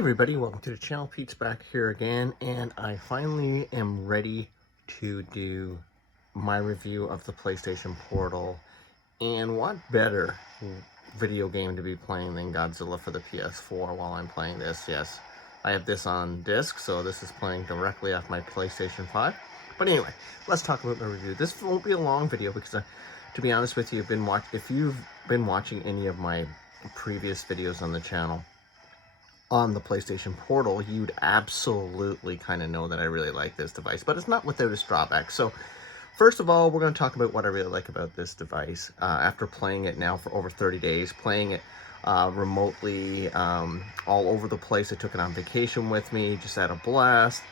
everybody, welcome to the channel. Pete's back here again, and I finally am ready to do my review of the PlayStation Portal. And what better video game to be playing than Godzilla for the PS4 while I'm playing this? Yes, I have this on disc, so this is playing directly off my PlayStation 5. But anyway, let's talk about my review. This won't be a long video because, to be honest with you, if you've been watching any of my previous videos on the channel, on the PlayStation Portal, you'd absolutely kind of know that I really like this device, but it's not without its drawbacks. So first of all, we're going to talk about what I really like about this device. After playing it now for over 30 days, playing it remotely, all over the place. I took it on vacation with me, just had a blast.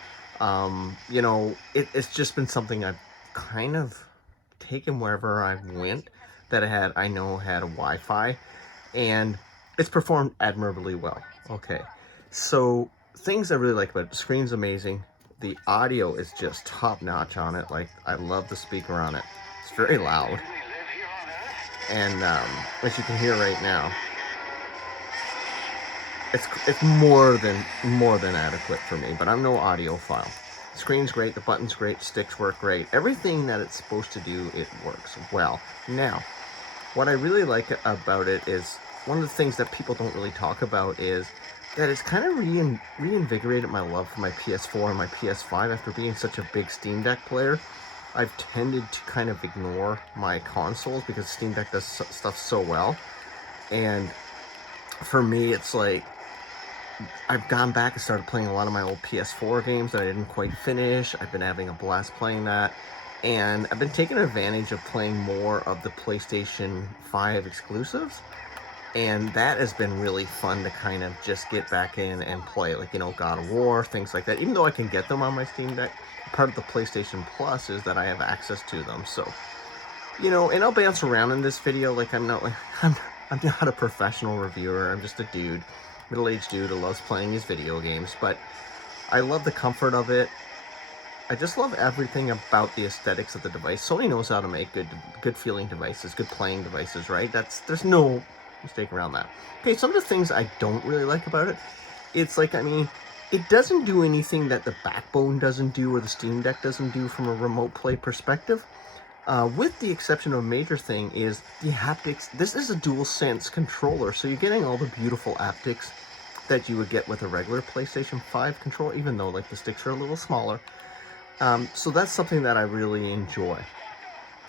You know, it's just been something I've kind of taken wherever I went that I know had a Wi-Fi, and it's performed admirably well. Okay, so things I really like about it: the screen's amazing, the audio is just top notch on it. Like, I love the speaker on it. It's very loud, and as you can hear right now, it's more than adequate for me. But I'm no audiophile. Screen's great, the button's great, sticks work great. Everything that it's supposed to do, it works well. Now, what I really like about it is, one of the things that people don't really talk about is that it's kind of reinvigorated my love for my PS4 and my PS5 after being such a big Steam Deck player. I've tended to kind of ignore my consoles because Steam Deck does stuff so well. And for me, it's like, I've gone back and started playing a lot of my old PS4 games that I didn't quite finish. I've been having a blast playing that. And I've been taking advantage of playing more of the PlayStation 5 exclusives. And that has been really fun to kind of just get back in and play, like, you know, God of War, things like that. Even though I can get them on my Steam Deck, part of the PlayStation Plus is that I have access to them. So, you know, and I'll bounce around in this video. Like, I'm not a professional reviewer. I'm just a dude, middle-aged dude who loves playing his video games. But I love the comfort of it. I just love everything about the aesthetics of the device. Sony knows how to make good feeling devices, good playing devices, right? There's no mistake around that. Okay, some of the things I don't really like about it, it's like, I mean, it doesn't do anything that the Backbone doesn't do or the Steam Deck doesn't do from a remote play perspective. With the exception of a major thing is the haptics. This is a DualSense controller, so you're getting all the beautiful haptics that you would get with a regular PlayStation 5 controller, even though, like, the sticks are a little smaller. So that's something that I really enjoy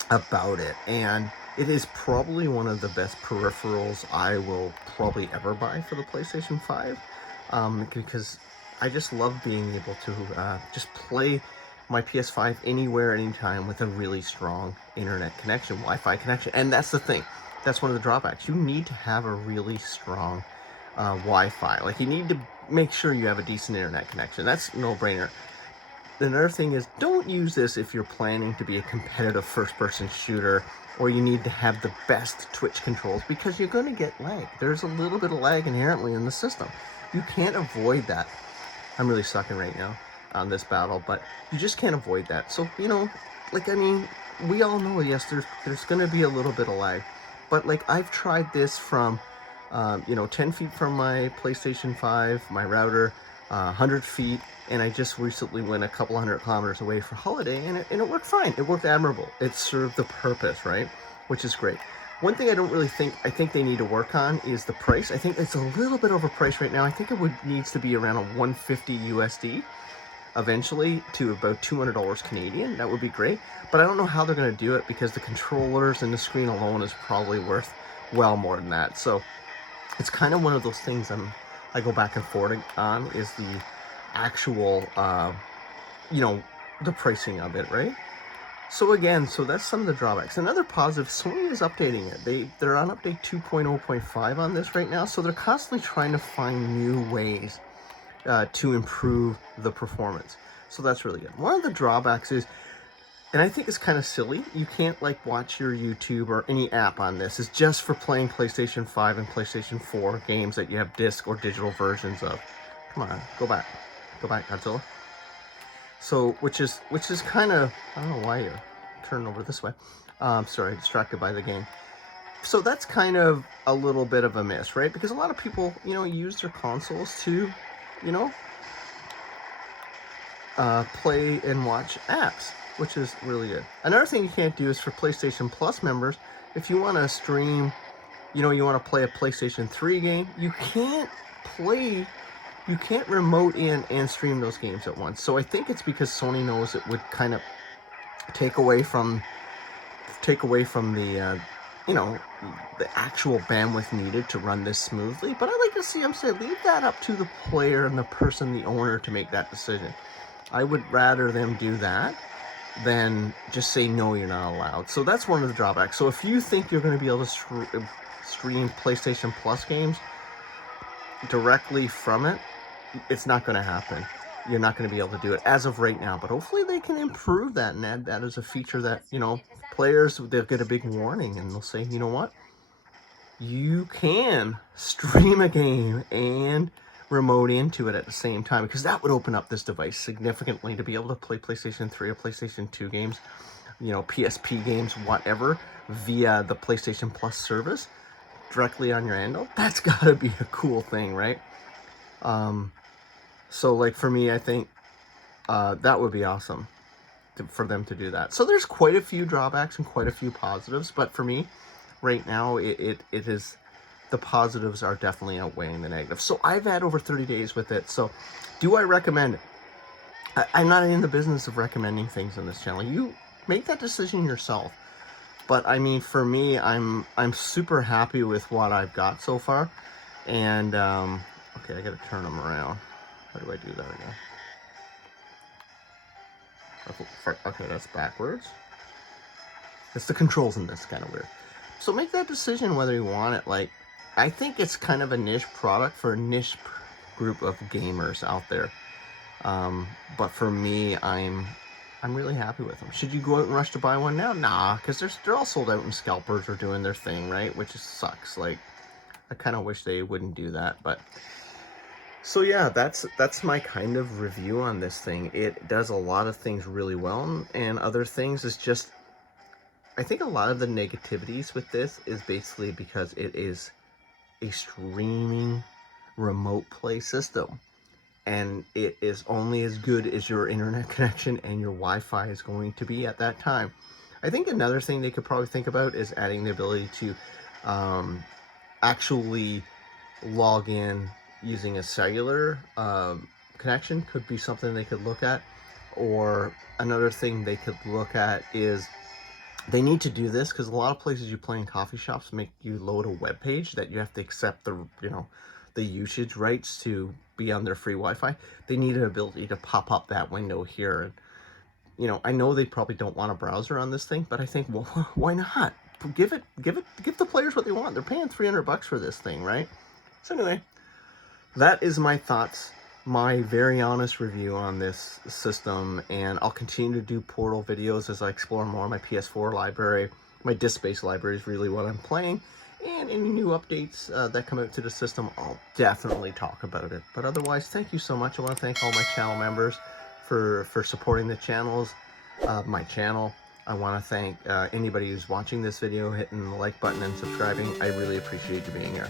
about it, and it is probably one of the best peripherals I will probably ever buy for the PlayStation 5, because I just love being able to just play my PS5 anywhere, anytime with a really strong internet connection, Wi-Fi connection. And that's the thing. That's one of the drawbacks. You need to have a really strong Wi-Fi. Like, you need to make sure you have a decent internet connection. That's no brainer. Another thing is, don't use this if you're planning to be a competitive first-person shooter, or you need to have the best Twitch controls, because you're going to get lag. There's a little bit of lag inherently in the system. You can't avoid that. I'm really sucking right now on this battle, but you just can't avoid that. So, you know, like, I mean, we all know, yes, there's going to be a little bit of lag. But, like, I've tried this from, you know, 10 feet from my PlayStation 5, my router, 100 feet, and I just recently went a couple 100 kilometers away for holiday, and it worked fine. It worked admirable. It served the purpose, right? Which is great. One thing I think they need to work on is the price. I think it's a little bit overpriced right now. I think it needs to be around a 150 USD eventually to about $200 Canadian. That would be great. But I don't know how they're going to do it, because the controllers and the screen alone is probably worth well more than that. So it's kind of one of those things I go back and forth on, is the actual, you know, the pricing of it, right? So again, so that's some of the drawbacks. Another positive, Sony is updating it. They're on update 2.0.5 on this right now, so they're constantly trying to find new ways to improve the performance. So that's really good. One of the drawbacks is, and I think it's kind of silly, you can't, like, watch your YouTube or any app on this. It's just for playing PlayStation 5 and PlayStation 4 games that you have disc or digital versions of. Come on, go back, Godzilla. So, which is kind of, I don't know why you're turning over this way. Sorry, distracted by the game. So that's kind of a little bit of a miss, right? Because a lot of people, you know, use their consoles to you know, play and watch apps, which is really good. Another thing you can't do is for PlayStation Plus members, if you want to stream, you know, you want to play a PlayStation 3 game, you can't remote in and stream those games at once. So I think it's because Sony knows it would kind of take away from the you know, the actual bandwidth needed to run this smoothly. But I like to see them say, leave that up to the player and the person, the owner, to make that decision. I would rather them do that than just say, no, you're not allowed. So that's one of the drawbacks. So if you think you're going to be able to stream PlayStation Plus games directly from it, it's not going to happen. You're not going to be able to do it as of right now, but hopefully they can improve that and add that as a feature that, you know, players, they'll get a big warning and they'll say, you know what, you can stream a game and remote into it at the same time, because that would open up this device significantly to be able to play PlayStation 3 or PlayStation 2 games, you know, PSP games, whatever, via the PlayStation Plus service directly on your handheld. That's got to be a cool thing, right? So like for me, I think that would be awesome for them to do that. So there's quite a few drawbacks and quite a few positives, but for me right now, it is, the positives are definitely outweighing the negatives. So I've had over 30 days with it. So do I recommend it? I'm not in the business of recommending things on this channel. You make that decision yourself. But I mean, for me, I'm super happy with what I've got so far. And okay, I gotta turn them around. How do I do that again? Okay, that's backwards. It's the controls in this, kind of weird. So make that decision whether you want it. Like, I think it's kind of a niche product for a niche group of gamers out there. But for me, I'm really happy with them. Should you go out and rush to buy one now? Nah, because they're all sold out and scalpers are doing their thing, right? Which just sucks. Like, I kind of wish they wouldn't do that, but... So yeah, that's my kind of review on this thing. It does a lot of things really well, and other things is just... I think a lot of the negativities with this is basically because it is a streaming remote play system. And it is only as good as your internet connection and your Wi-Fi is going to be at that time. I think another thing they could probably think about is adding the ability to actually log in using a cellular connection. Could be something they could look at. Or another thing they could look at is, they need to do this because a lot of places you play in coffee shops make you load a web page that you have to accept the, you know, the usage rights to be on their free Wi-Fi. They need an ability to pop up that window here. And, you know, I know they probably don't want a browser on this thing, but I think, well, why not? Give the players what they want. They're paying $300 for this thing, right? So anyway, that is my thoughts, my very honest review on this system, and I'll continue to do Portal videos as I explore more of my PS4 library. My disk-based library is really what I'm playing, and any new updates that come out to the system, I'll definitely talk about it. But otherwise, thank you so much. I want to thank all my channel members for supporting the channels, my channel. I want to thank anybody who's watching this video, hitting the like button and subscribing. I really appreciate you being here.